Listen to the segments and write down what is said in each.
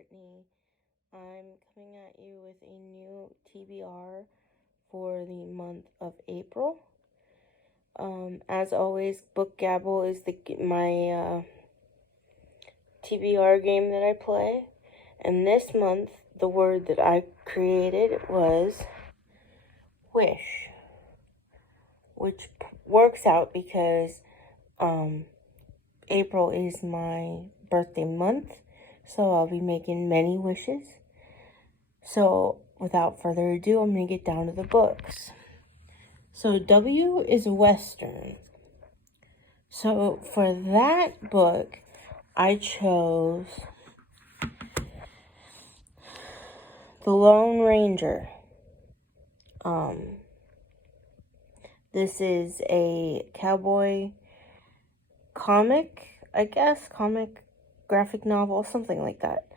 Brittany. I'm coming at you with a new TBR for the month of April. As always, Bookgabble is my TBR game that I play. And this month, the word that I created was wish, which works out because April is my birthday month, so I'll be making many wishes. So without further ado, I'm going to get down to the books. So W is a Western. So for that book, I chose The Lone Ranger. This is a cowboy comic, I guess, comic graphic novel, something like that.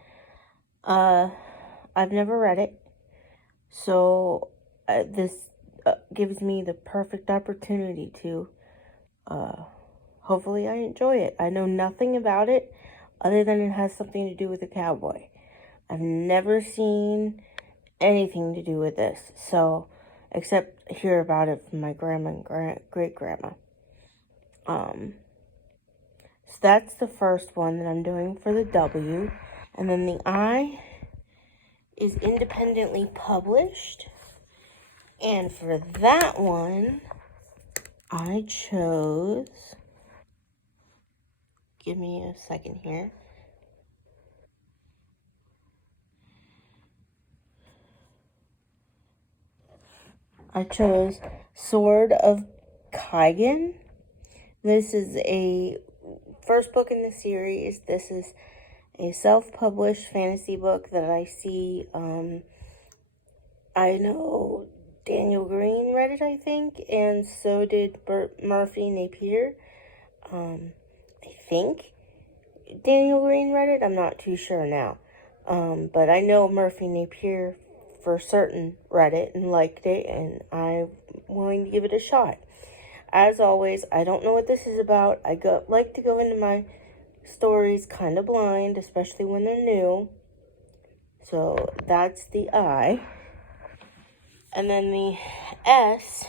I've never read it, so this gives me the perfect opportunity to hopefully I enjoy it. I know nothing about it other than it has something to do with a cowboy. I've never seen anything to do with this, so except hear about it from my grandma and great-grandma. So that's the first one that I'm doing for the W. And then the I is independently published. And for that one, I chose, give me a second here. I chose Sword of Kygen. This is a first book in the series. This is a self-published fantasy book that I see, I know Daniel Green read it, I think, and so did Murphy Napier. I think Daniel Green read it. I'm not too sure now. But I know Murphy Napier for certain read it and liked it, and I'm willing to give it a shot. As always, I don't know what this is about. I like to go into my stories kind of blind, especially when they're new. So that's the I. And then the S,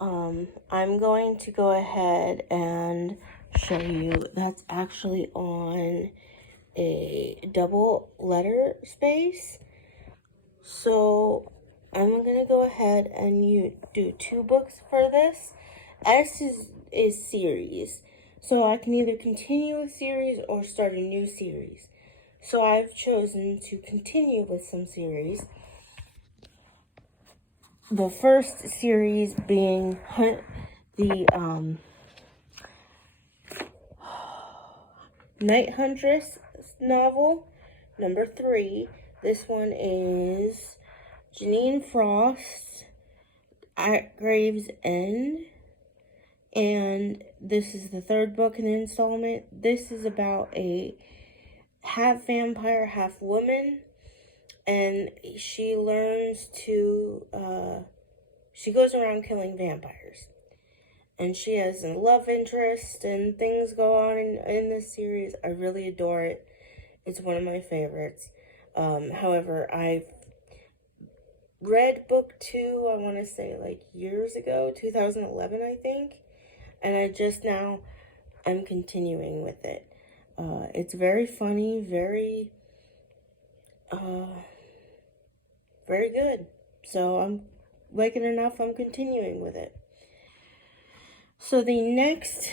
I'm going to go ahead and show you. That's actually on a double letter space. So I'm going to go ahead and do 2 books for this. S is series. So I can either continue a series or start a new series. So I've chosen to continue with some series. The first series being the Night Huntress novel, number 3. This one is Janine Frost's At Grave's End. And this is the 3rd book in the installment. This is about a half vampire, half woman. And she learns to, she goes around killing vampires. And she has a love interest and things go on in this series. I really adore it. It's one of my favorites. However, I've read book 2, I want to say like years ago, 2011, I think. And I'm continuing with it. It's very funny, very good. So I'm liking it enough, I'm continuing with it. So the next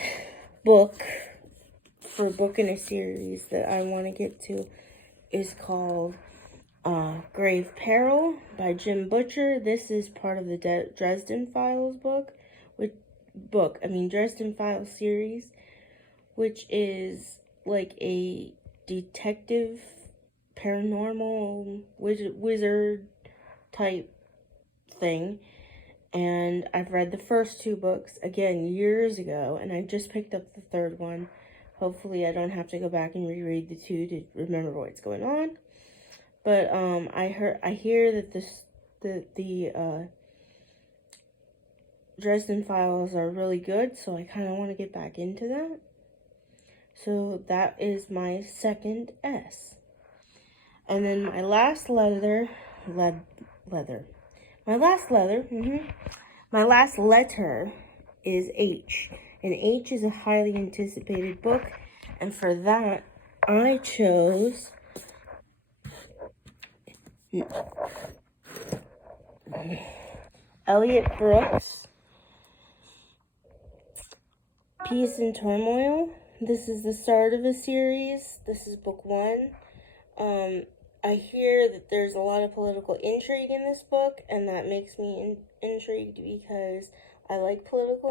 book in a series that I want to get to is called Grave Peril by Jim Butcher. This is part of the Dresden Files Dresden Files series, which is like a detective, paranormal, wizard type thing. And I've read the first 2 books, again, years ago, and I just picked up the 3rd one. Hopefully I don't have to go back and reread the 2 to remember what's going on. But I hear that the Dresden Files are really good, so I kind of want to get back into that. So that is my second S. And then my last letter is H. And H is a highly anticipated book. And for that, I chose Elliot Brooks' Peace and Turmoil. This is the start of a series. This is book 1. I hear that there's a lot of political intrigue in this book, and that makes me intrigued because I like political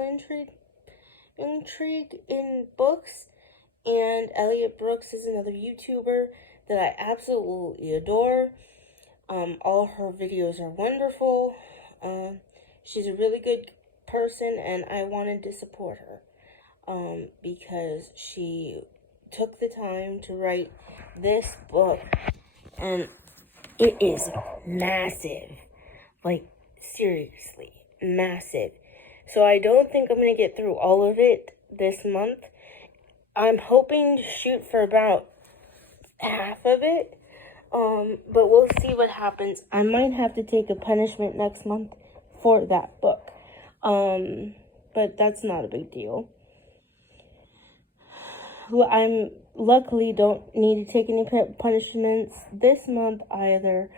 intrigue in books. And Elliot Brooks is another YouTuber that I absolutely adore. All her videos are wonderful. She's a really good person, and I wanted to support her because she took the time to write this book, and it is massive. Like, seriously, massive. So I don't think I'm going to get through all of it this month. I'm hoping to shoot for about half of it, but we'll see what happens. I might have to take a punishment next month for that book, but that's not a big deal. I'm luckily don't need to take any punishments this month either,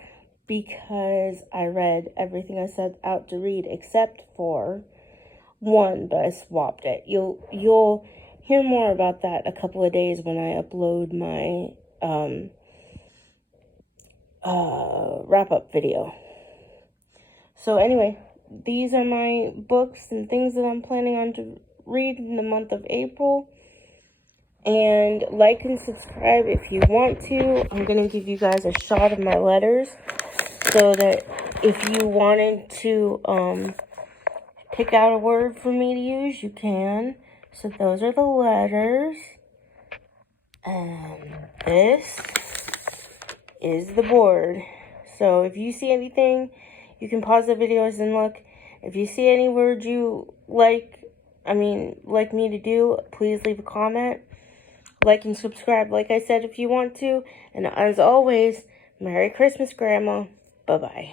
because I read everything I set out to read except for one, but I swapped it. You'll hear more about that a couple of days when I upload my wrap-up video. So anyway, these are my books and things that I'm planning on to read in the month of April. And like and subscribe if you want to. I'm going to give you guys a shot of my letters so that if you wanted to pick out a word for me to use, you can. So those are the letters. And this is the board. So if you see anything, you can pause the videos and look. If you see any words you like me to do, please leave a comment. Like and subscribe, like I said, if you want to. And as always, Merry Christmas, Grandma. Bye-bye.